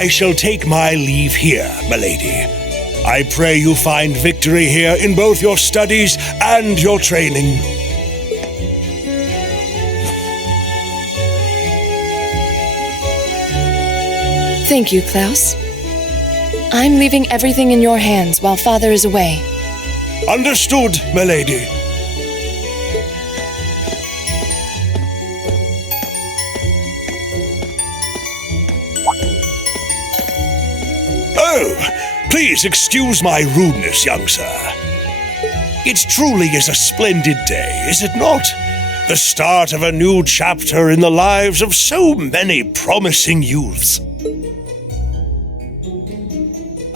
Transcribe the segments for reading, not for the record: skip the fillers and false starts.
I shall take my leave here, milady. I pray you find victory here in both your studies and your training. Thank you, Klaus. I'm leaving everything in your hands while Father is away. Understood, milady. Oh, please excuse my rudeness, young sir. It truly is a splendid day, is it not? The start of a new chapter in the lives of so many promising youths.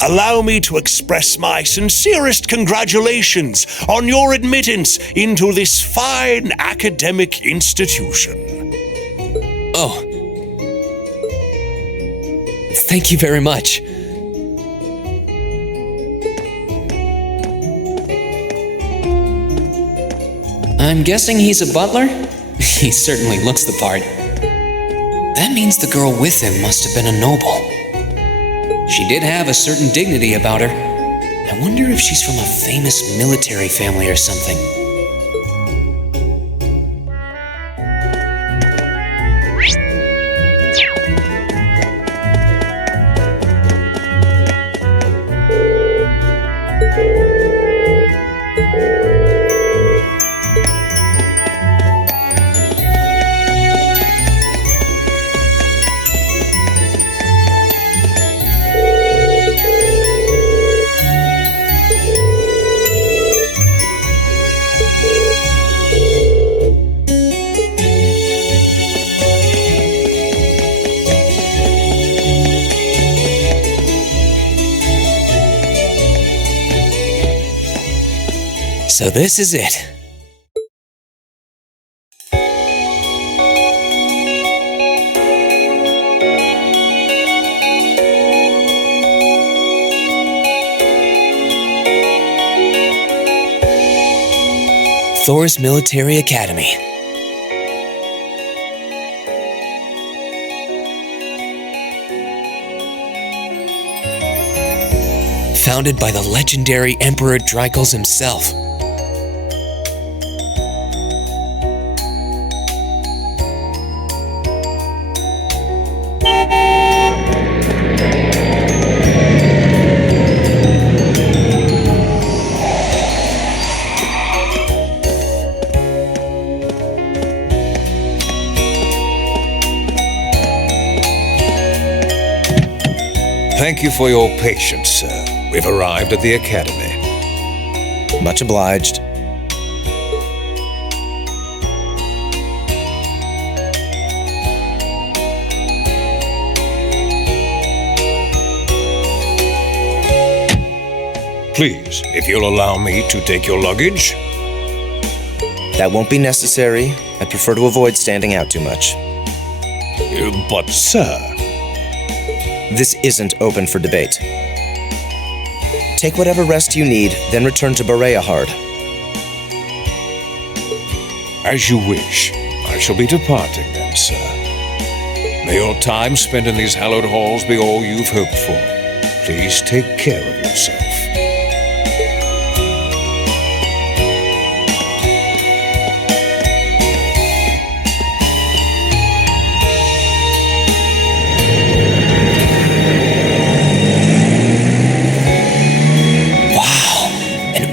Allow me to express my sincerest congratulations on your admittance into this fine academic institution. Oh. Thank you very much. I'm guessing he's a butler? He certainly looks the part. That means the girl with him must have been a noble. She did have a certain dignity about her. I wonder if she's from a famous military family or something. So this is it. Thor's Military Academy. Founded by the legendary Emperor Dreikels himself. Thank you for your patience, sir. We've arrived at the Academy. Much obliged. Please, if you'll allow me to take your luggage. That won't be necessary. I prefer to avoid standing out too much. But, sir... This isn't open for debate. Take whatever rest you need, then return to Bareahard. As you wish. I shall be departing then, sir. May your time spent in these hallowed halls be all you've hoped for. Please take care of yourself.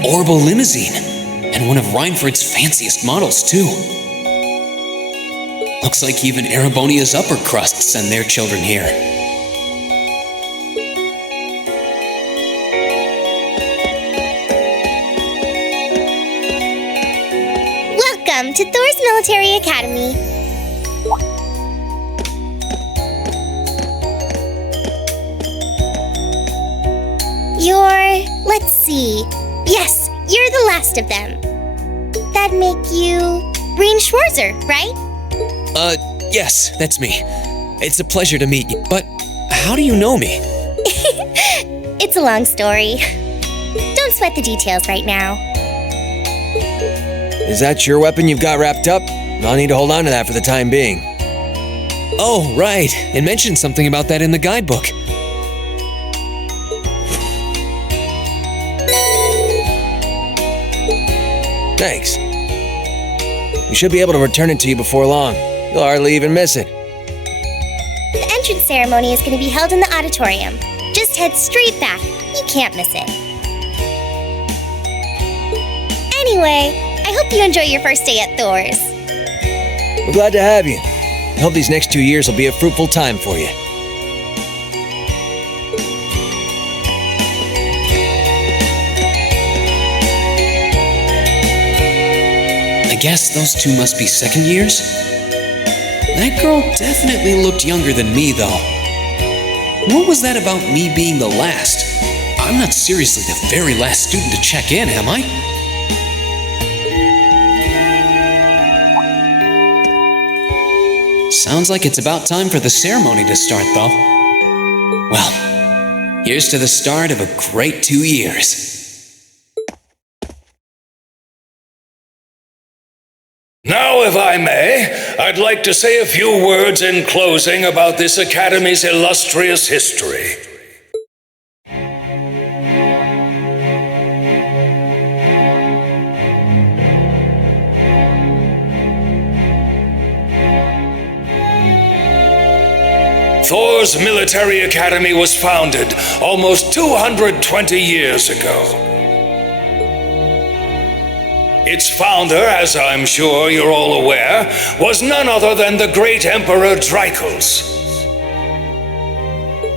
Orbital limousine, and one of Reinford's fanciest models, too. Looks like even Erebonia's upper crust send their children here. Welcome to Thor's Military Academy. Let's see. Yes, you're the last of them. That'd make you Breen Schwarzer, right? Yes, that's me. It's a pleasure to meet you. But how do you know me? It's a long story. Don't sweat the details right now. Is that your weapon you've got wrapped up? I'll need to hold on to that for the time being. Oh, right. It mentioned something about that in the guidebook. Thanks. We should be able to return it to you before long. You'll hardly even miss it. The entrance ceremony is going to be held in the auditorium. Just head straight back. You can't miss it. Anyway, I hope you enjoy your first day at Thor's. We're glad to have you. I hope these next 2 years will be a fruitful time for you. I guess those two must be second years? That girl definitely looked younger than me, though. What was that about me being the last? I'm not seriously the very last student to check in, am I? Sounds like it's about time for the ceremony to start, though. Well, here's to the start of a great 2 years. Now, if I may, I'd like to say a few words in closing about this Academy's illustrious history. Thor's Military Academy was founded almost 220 years ago. Its founder, as I'm sure you're all aware, was none other than the great Emperor Drycles.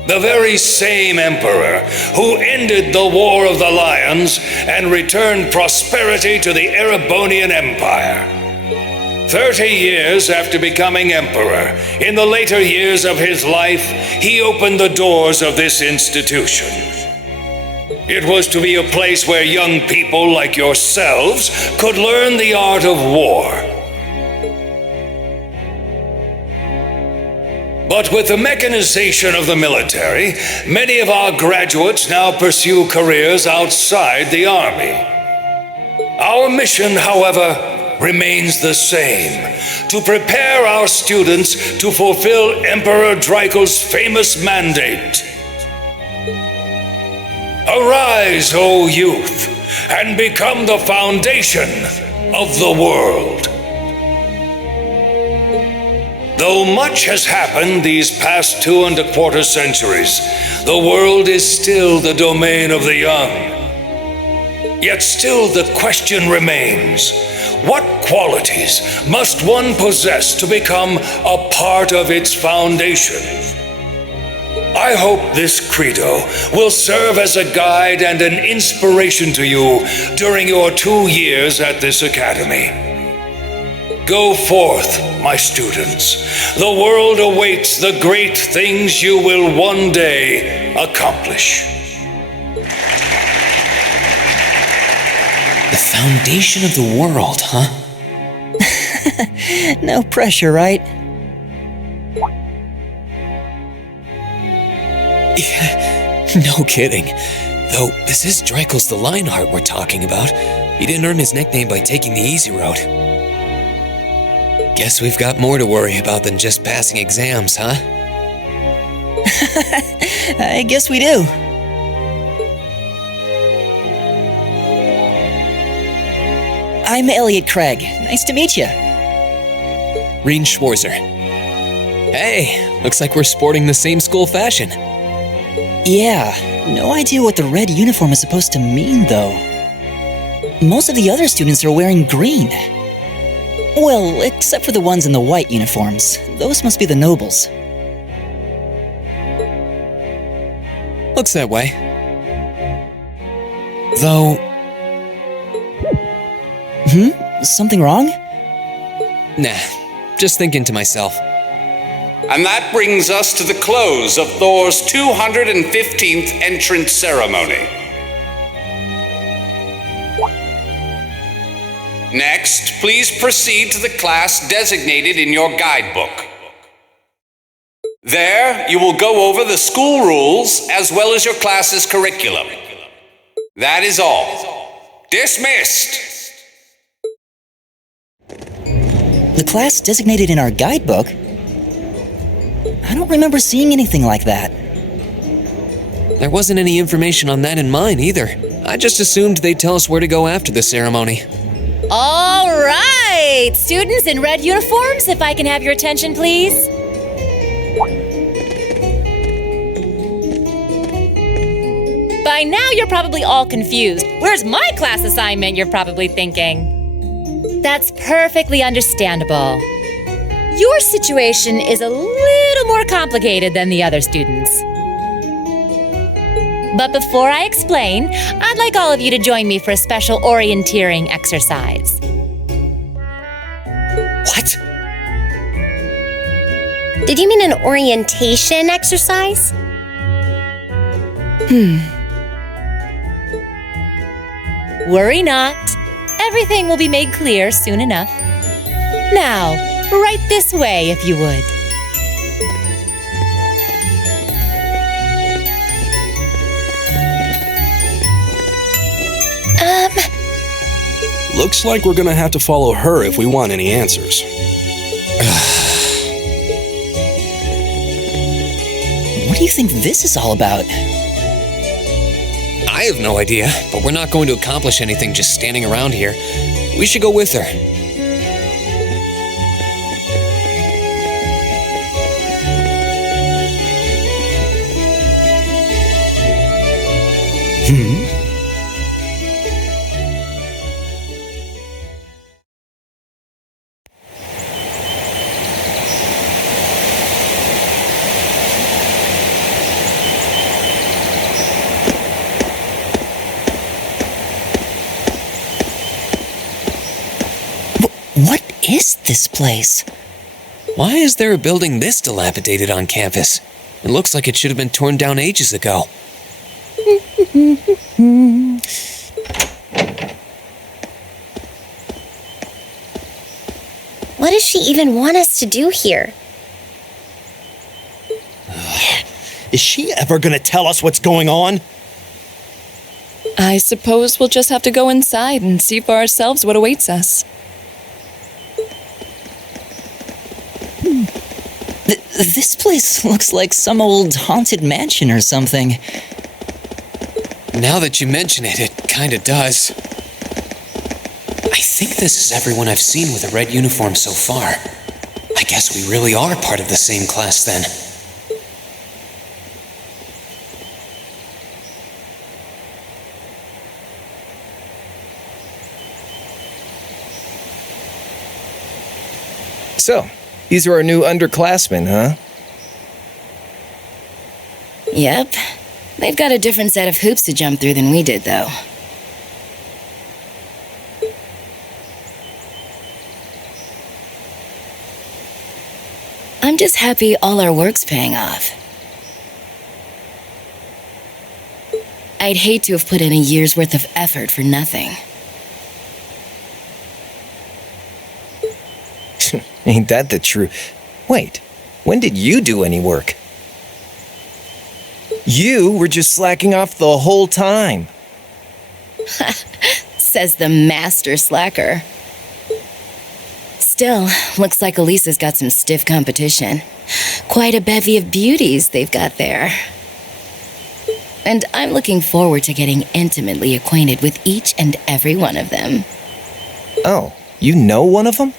The very same emperor who ended the War of the Lions and returned prosperity to the Erebonian Empire. 30 years after becoming emperor, in the later years of his life, he opened the doors of this institution. It was to be a place where young people like yourselves could learn the art of war. But with the mechanization of the military, many of our graduates now pursue careers outside the army. Our mission, however, remains the same: to prepare our students to fulfill Emperor Drycles' famous mandate. Arise, O youth, and become the foundation of the world. Though much has happened these past 2¼ centuries, the world is still the domain of the young. Yet still the question remains: what qualities must one possess to become a part of its foundation? I hope this credo will serve as a guide and an inspiration to you during your 2 years at this academy. Go forth, my students. The world awaits the great things you will one day accomplish. The foundation of the world, huh? No pressure, right? Yeah, no kidding. Though this is Drycles the Lionheart we're talking about. He didn't earn his nickname by taking the easy road. Guess we've got more to worry about than just passing exams, huh? I guess we do. I'm Elliot Craig. Nice to meet you. Rean Schwarzer. Hey, looks like we're sporting the same school fashion. Yeah, no idea what the red uniform is supposed to mean, though. Most of the other students are wearing green. Well, except for the ones in the white uniforms. Those must be the nobles. Looks that way. Though... Something wrong? Nah, just thinking to myself. And that brings us to the close of Thor's 215th entrance ceremony. Next, please proceed to the class designated in your guidebook. There, you will go over the school rules as well as your class's curriculum. That is all. Dismissed! The class designated in our guidebook? I don't remember seeing anything like that. There wasn't any information on that in mine either. I just assumed they'd tell us where to go after the ceremony. All right! Students in red uniforms, if I can have your attention, please. By now, you're probably all confused. Where's my class assignment, you're probably thinking. That's perfectly understandable. Your situation is a little more complicated than the other students. But before I explain, I'd like all of you to join me for a special orienteering exercise. What? Did you mean an orientation exercise? Worry not. Everything will be made clear soon enough. Now, right this way, if you would. Looks like we're gonna have to follow her if we want any answers. What do you think this is all about? I have no idea, but we're not going to accomplish anything just standing around here. We should go with her. What is this place? Why is there a building this dilapidated on campus? It looks like it should have been torn down ages ago. What does she even want us to do here? Is she ever gonna tell us what's going on? I suppose we'll just have to go inside and see for ourselves what awaits us. This place looks like some old haunted mansion or something. Now that you mention it, it kinda does. I think this is everyone I've seen with a red uniform so far. I guess we really are part of the same class then. So, these are our new underclassmen, huh? Yep. They've got a different set of hoops to jump through than we did, though. I'm just happy all our work's paying off. I'd hate to have put in a year's worth of effort for nothing. Ain't that the truth? Wait, when did you do any work? You were just slacking off the whole time. Says the master slacker. Still, looks like Elisa's got some stiff competition. Quite a bevy of beauties they've got there. And I'm looking forward to getting intimately acquainted with each and every one of them. Oh, you know one of them?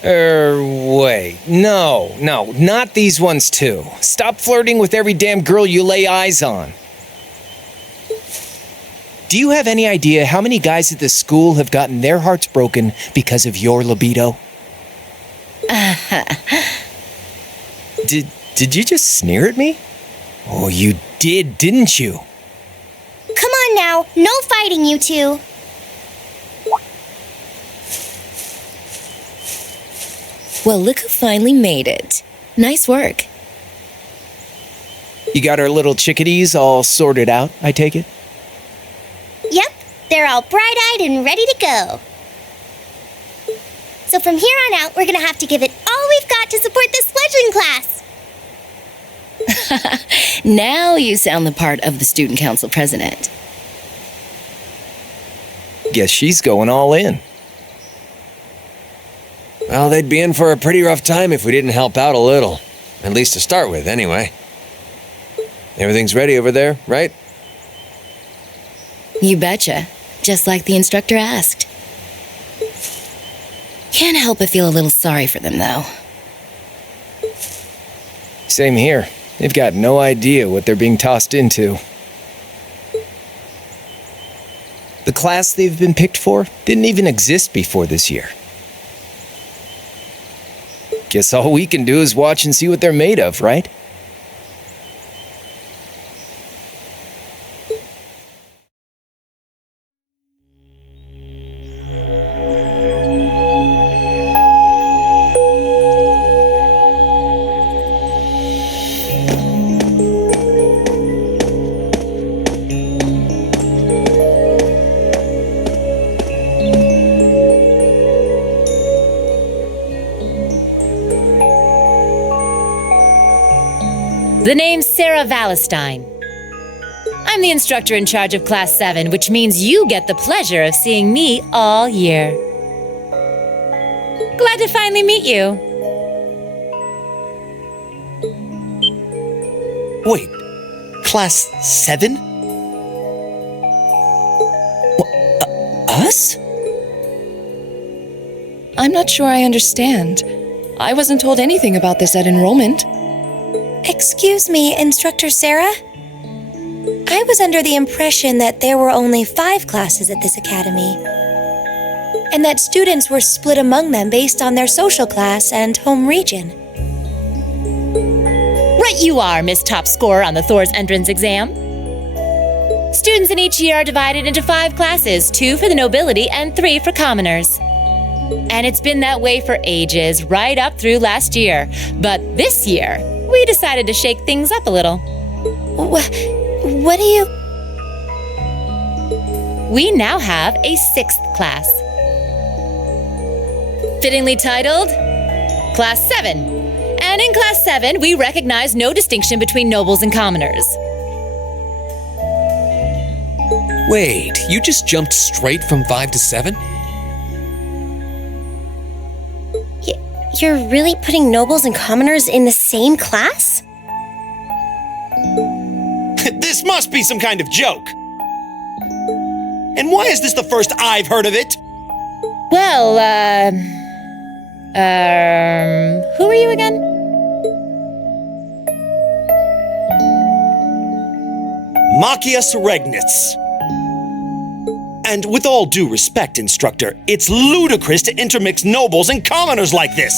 Wait. No, not these ones too. Stop flirting with every damn girl you lay eyes on. Do you have any idea how many guys at this school have gotten their hearts broken because of your libido? Did you just sneer at me? Oh, you did, didn't you? Come on now, no fighting, you two. Well, look who finally made it. Nice work. You got our little chickadees all sorted out, I take it? Yep, they're all bright-eyed and ready to go. So from here on out, we're gonna have to give it all we've got to support this fledgling class. Now you sound the part of the student council president. Guess she's going all in. Well, they'd be in for a pretty rough time if we didn't help out a little. At least to start with, anyway. Everything's ready over there, right? You betcha. Just like the instructor asked. Can't help but feel a little sorry for them, though. Same here. They've got no idea what they're being tossed into. The class they've been picked for didn't even exist before this year. Guess all we can do is watch and see what they're made of, right? The name's Sarah Valestine. I'm the instructor in charge of Class 7, which means you get the pleasure of seeing me all year. Glad to finally meet you. Wait, Class 7? Us? I'm not sure I understand. I wasn't told anything about this at enrollment. Excuse me, Instructor Sarah? I was under the impression that there were only 5 classes at this academy, and that students were split among them based on their social class and home region. Right you are, Miss Top Scorer on the Thor's entrance exam. Students in each year are divided into 5 classes, 2 for the nobility and 3 for commoners. And it's been that way for ages, right up through last year. But this year, we decided to shake things up a little. What do you... We now have a 6th class. Fittingly titled, Class 7. And in Class 7, we recognize no distinction between nobles and commoners. Wait, you just jumped straight from 5 to 7? You're really putting nobles and commoners in the same class? This must be some kind of joke. And why is this the first I've heard of it? Well, who are you again? Machias Regnitz. And with all due respect, Instructor, it's ludicrous to intermix nobles and commoners like this.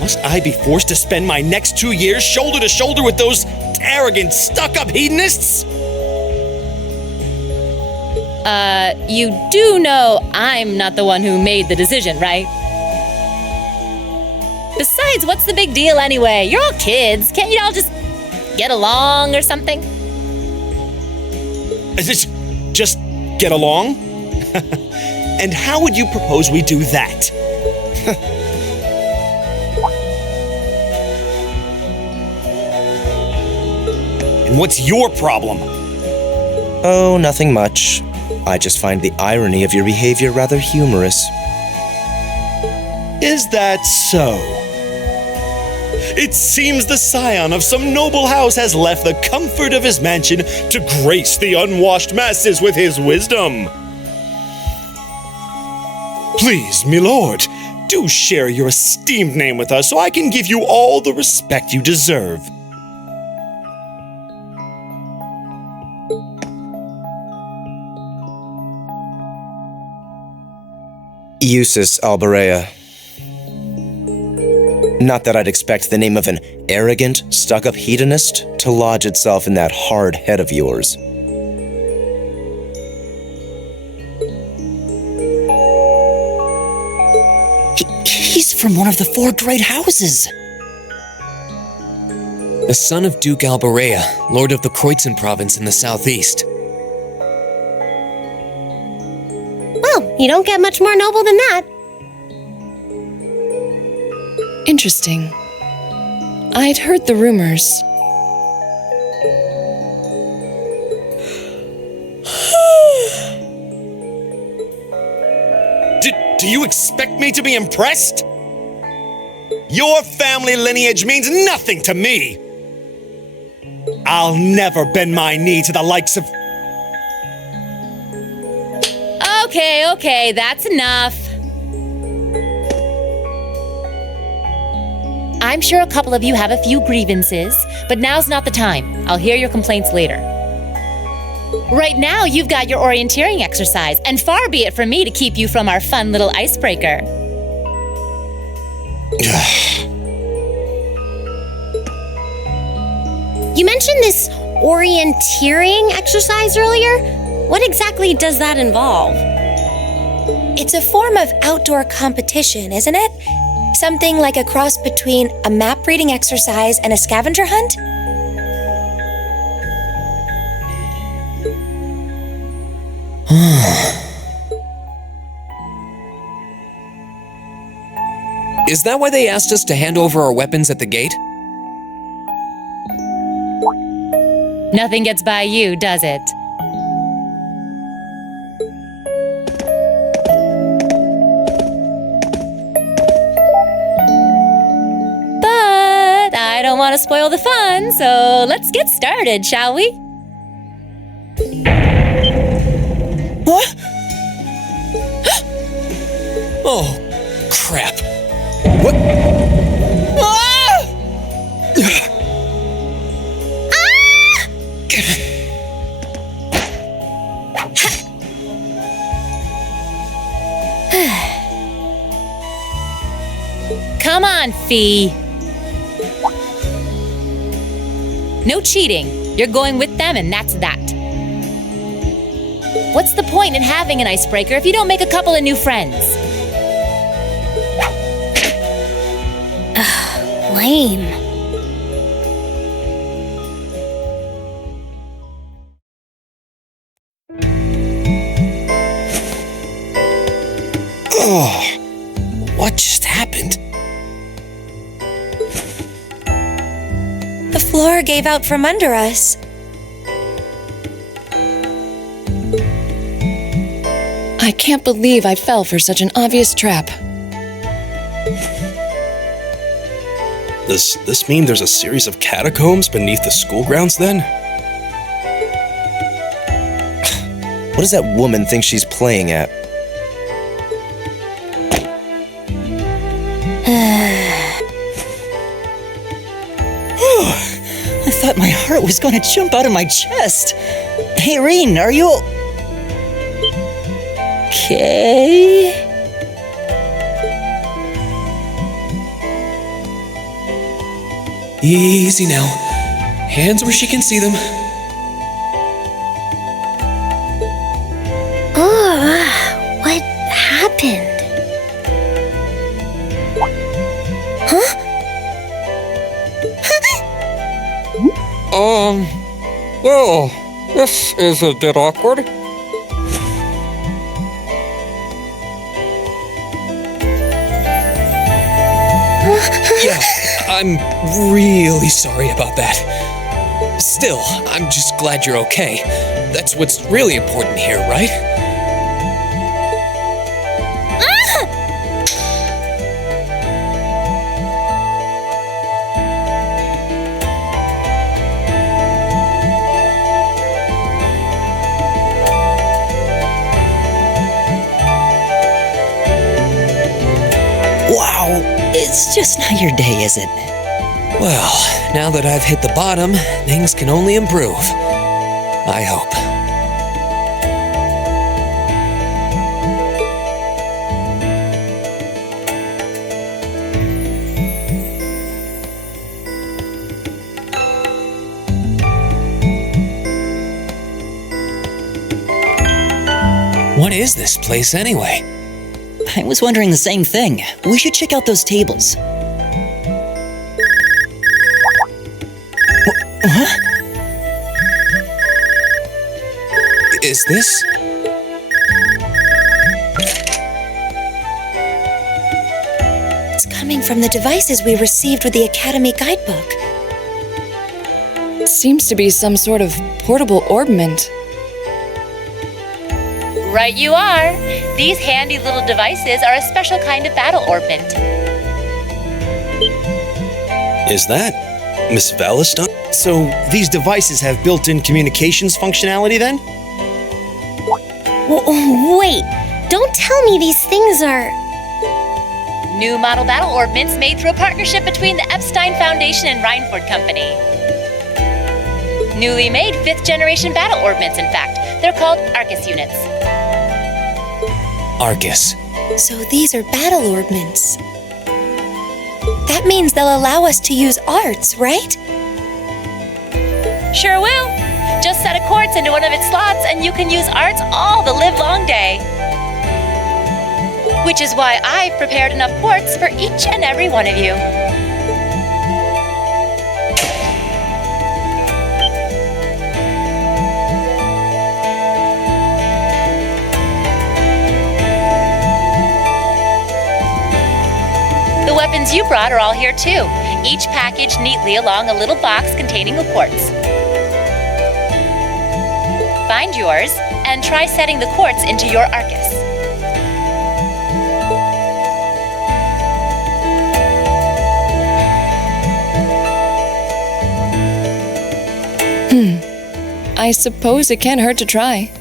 Must I be forced to spend my next 2 years shoulder to shoulder with those arrogant, stuck-up hedonists? You do know I'm not the one who made the decision, right? Besides, what's the big deal anyway? You're all kids. Can't you all just get along or something? Just get along? And how would you propose we do that? And what's your problem? Oh, nothing much. I just find the irony of your behavior rather humorous. Is that so? It seems the scion of some noble house has left the comfort of his mansion to grace the unwashed masses with his wisdom. Please, milord, do share your esteemed name with us so I can give you all the respect you deserve. Eustace Alberea. Not that I'd expect the name of an arrogant, stuck-up hedonist to lodge itself in that hard head of yours. He's from one of the 4 great houses. The son of Duke Alberea, lord of the Kreutzen province in the southeast. Well, you don't get much more noble than that. Interesting. I'd heard the rumors. Do you expect me to be impressed? Your family lineage means nothing to me. I'll never bend my knee to the likes of... Okay, that's enough. I'm sure a couple of you have a few grievances, but now's not the time. I'll hear your complaints later. Right now, you've got your orienteering exercise, and far be it from me to keep you from our fun little icebreaker. You mentioned this orienteering exercise earlier. What exactly does that involve? It's a form of outdoor competition, isn't it? Something like a cross between a map reading exercise and a scavenger hunt? Is that why they asked us to hand over our weapons at the gate? Nothing gets by you, does it? But I don't want to spoil the fun, so let's get started, shall we? What? Oh, crap. What? Ah! Come on, Fee. No cheating. You're going with them, and that's that. What's the point in having an icebreaker if you don't make a couple of new friends? Lame. Oh, what just happened? The floor gave out from under us. I can't believe I fell for such an obvious trap. Does this mean there's a series of catacombs beneath the school grounds then? What does that woman think she's playing at? I thought my heart was going to jump out of my chest. Hey, Rean, are you okay? Easy now. Hands where she can see them. What happened? Well, this is a bit awkward. Yeah, I'm really sorry about that. Still, I'm just glad you're okay. That's what's really important here, right? Wow, it's just not your day, is it? Well, now that I've hit the bottom, things can only improve. I hope. What is this place anyway? I was wondering the same thing. We should check out those tables. Huh? Is this? It's coming from the devices we received with the Academy guidebook. Seems to be some sort of portable orbment. Right you are. These handy little devices are a special kind of battle orbment. Is that Miss Valeston? So these devices have built-in communications functionality then? Wait, Don't tell me these things are... New model battle orbments made through a partnership between the Epstein Foundation and Reinford Company. Newly made 5th generation battle orbments, in fact. They're called Arcus units. Arcus. So these are battle orbments. That means they'll allow us to use arts, right? Sure will. Just set a quartz into one of its slots and you can use arts all the livelong day. Which is why I've prepared enough quartz for each and every one of you. The weapons you brought are all here too, each packaged neatly along a little box containing a quartz. Find yours and try setting the quartz into your Arcus. I suppose it can't hurt to try.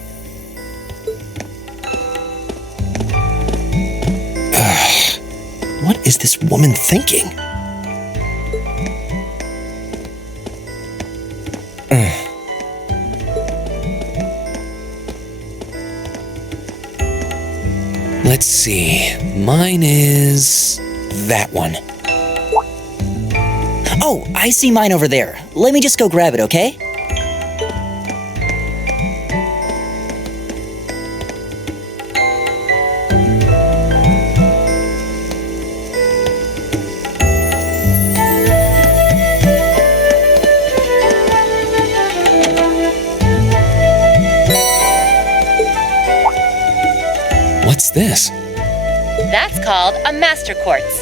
What is this woman thinking? Let's see. Mine is that one. Oh, I see mine over there. Let me just go grab it, okay? What's this? That's called a Master Quartz.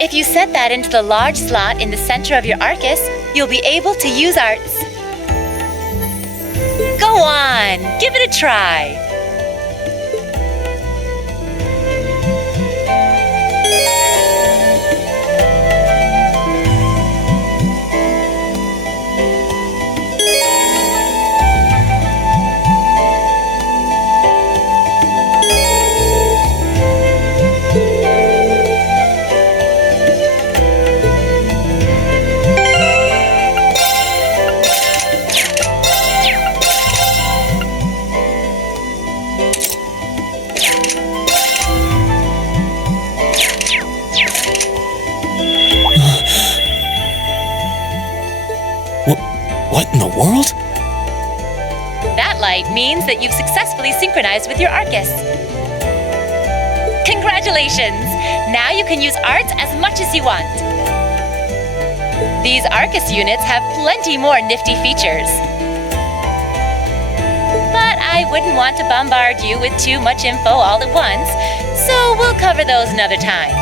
If you set that into the large slot in the center of your Arcus, you'll be able to use arts. Go on, give it a try. What in the world? That light means that you've successfully synchronized with your Arcus. Congratulations! Now you can use arts as much as you want. These Arcus units have plenty more nifty features. But I wouldn't want to bombard you with too much info all at once, so we'll cover those another time.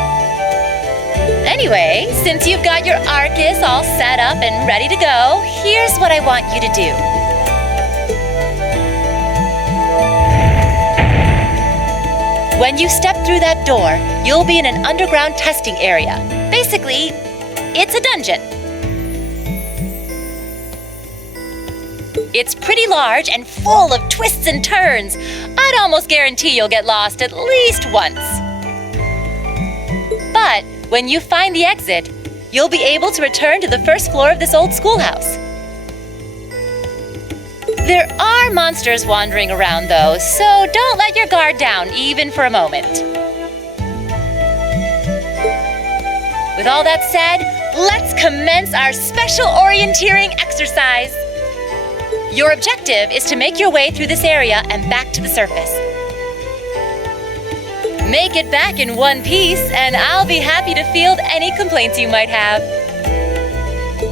Anyway, since you've got your Arcus all set up and ready to go, here's what I want you to do. When you step through that door, you'll be in an underground testing area. Basically, it's a dungeon. It's pretty large and full of twists and turns. I'd almost guarantee you'll get lost at least once. But when you find the exit, you'll be able to return to the first floor of this old schoolhouse. There are monsters wandering around, though, so don't let your guard down, even for a moment. With all that said, let's commence our special orienteering exercise. Your objective is to make your way through this area and back to the surface. Make it back in one piece, and I'll be happy to field any complaints you might have.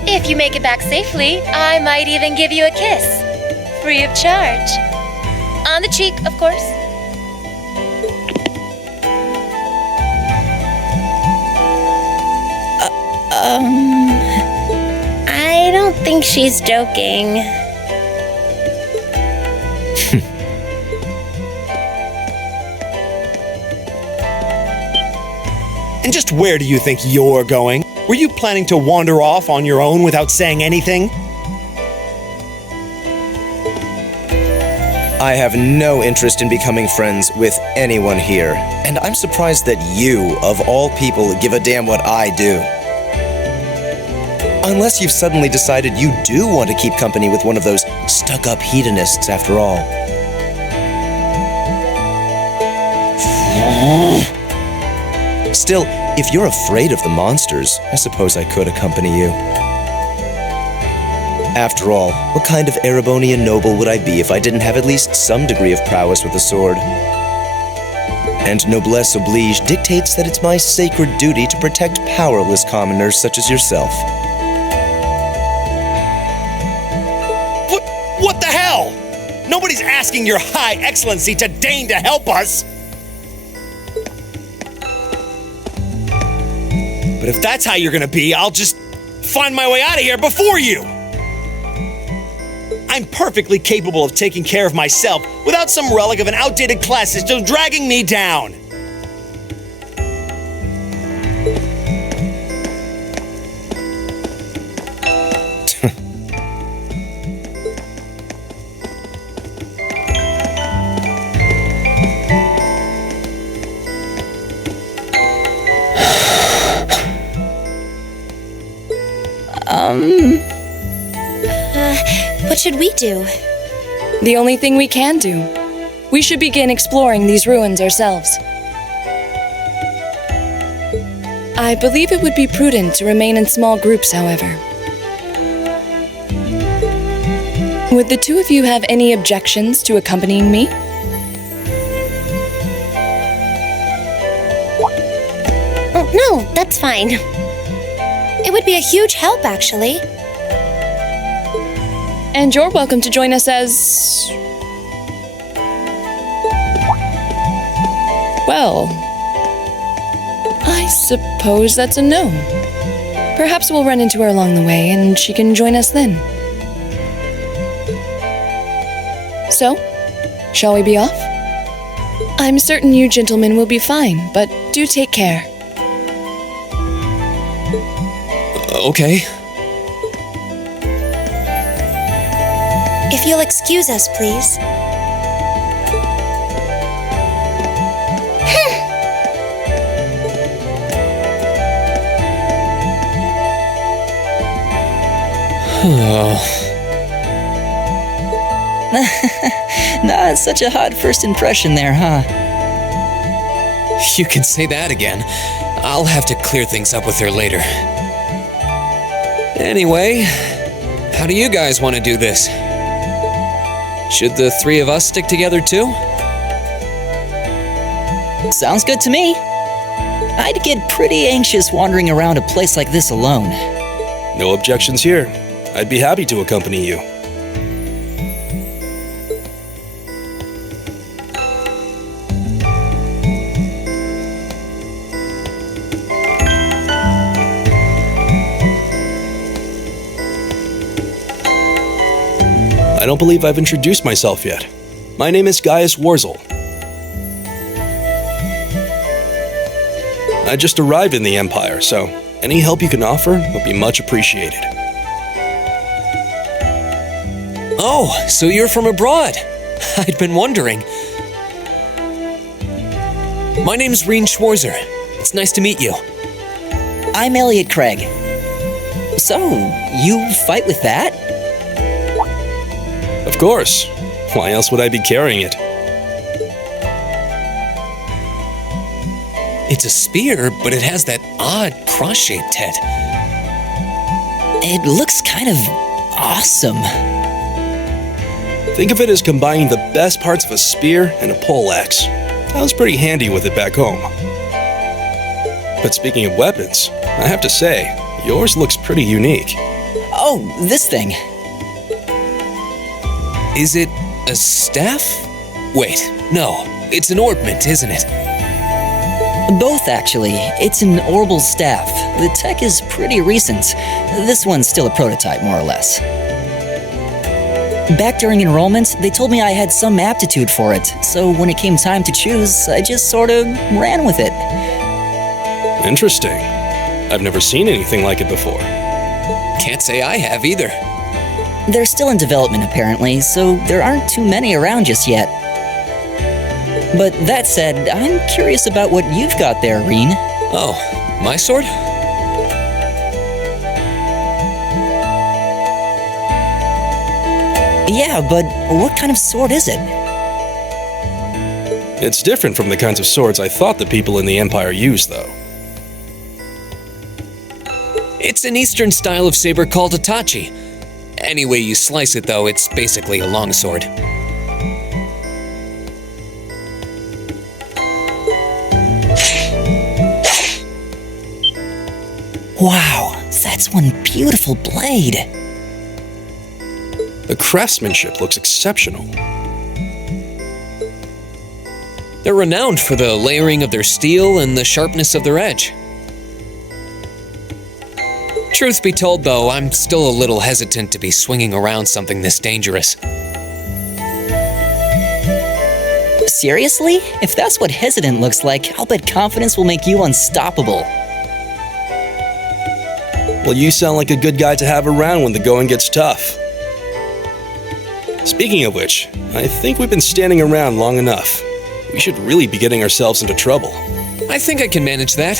If you make it back safely, I might even give you a kiss. Free of charge. On the cheek, of course. I don't think she's joking. And just where do you think you're going? Were you planning to wander off on your own without saying anything? I have no interest in becoming friends with anyone here, and I'm surprised that you, of all people, give a damn what I do. Unless you've suddenly decided you do want to keep company with one of those stuck-up hedonists after all. Still, if you're afraid of the monsters, I suppose I could accompany you. After all, what kind of Erebonian noble would I be if I didn't have at least some degree of prowess with a sword? And noblesse oblige dictates that it's my sacred duty to protect powerless commoners such as yourself. What the hell? Nobody's asking your High Excellency to deign to help us! But if that's how you're gonna be, I'll just find my way out of here before you! I'm perfectly capable of taking care of myself without some relic of an outdated class system dragging me down. What should we do? The only thing we can do. We should begin exploring these ruins ourselves. I believe it would be prudent to remain in small groups, however. Would the two of you have any objections to accompanying me? Oh, no, that's fine. It would be a huge help, actually. And you're welcome to join us as... well, I suppose that's a no. Perhaps we'll run into her along the way and she can join us then. So, shall we be off? I'm certain you gentlemen will be fine, but do take care. Okay. If you'll excuse us, please. Not such a hot first impression there, huh? You can say that again. I'll have to clear things up with her later. Anyway, how do you guys want to do this? Should the three of us stick together too? Sounds good to me. I'd get pretty anxious wandering around a place like this alone. No objections here. I'd be happy to accompany you. I don't believe I've introduced myself yet. My name is Gaius Warzel. I just arrived in the Empire, so any help you can offer would be much appreciated. Oh, so you're from abroad. I'd been wondering. My name's Reen Schwarzer. It's nice to meet you. I'm Elliot Craig. So, you fight with that? Of course. Why else would I be carrying it? It's a spear, but it has that odd cross-shaped head. It looks kind of awesome. Think of it as combining the best parts of a spear and a poleaxe. I was pretty handy with it back home. But speaking of weapons, I have to say, yours looks pretty unique. Oh, this thing. Is it a staff? Wait, no, it's an ornament, isn't it? Both, actually. It's an Orbal staff. The tech is pretty recent. This one's still a prototype, more or less. Back during enrollment, they told me I had some aptitude for it, so when it came time to choose, I just sort of ran with it. Interesting. I've never seen anything like it before. Can't say I have either. They're still in development, apparently, so there aren't too many around just yet. But that said, I'm curious about what you've got there, Reen. Oh, my sword? Yeah, but what kind of sword is it? It's different from the kinds of swords I thought the people in the Empire used, though. It's an Eastern style of saber called a tachi. Any way you slice it, though, it's basically a longsword. Wow, that's one beautiful blade. The craftsmanship looks exceptional. They're renowned for the layering of their steel and the sharpness of their edge. Truth be told, though, I'm still a little hesitant to be swinging around something this dangerous. Seriously? If that's what hesitant looks like, I'll bet confidence will make you unstoppable. Well, you sound like a good guy to have around when the going gets tough. Speaking of which, I think we've been standing around long enough. We should really be getting ourselves into trouble. I think I can manage that.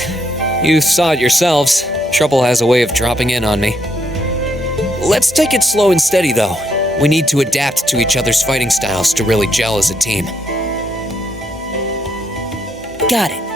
You saw it yourselves. Trouble has a way of dropping in on me. Let's take it slow and steady, though. We need to adapt to each other's fighting styles to really gel as a team. Got it.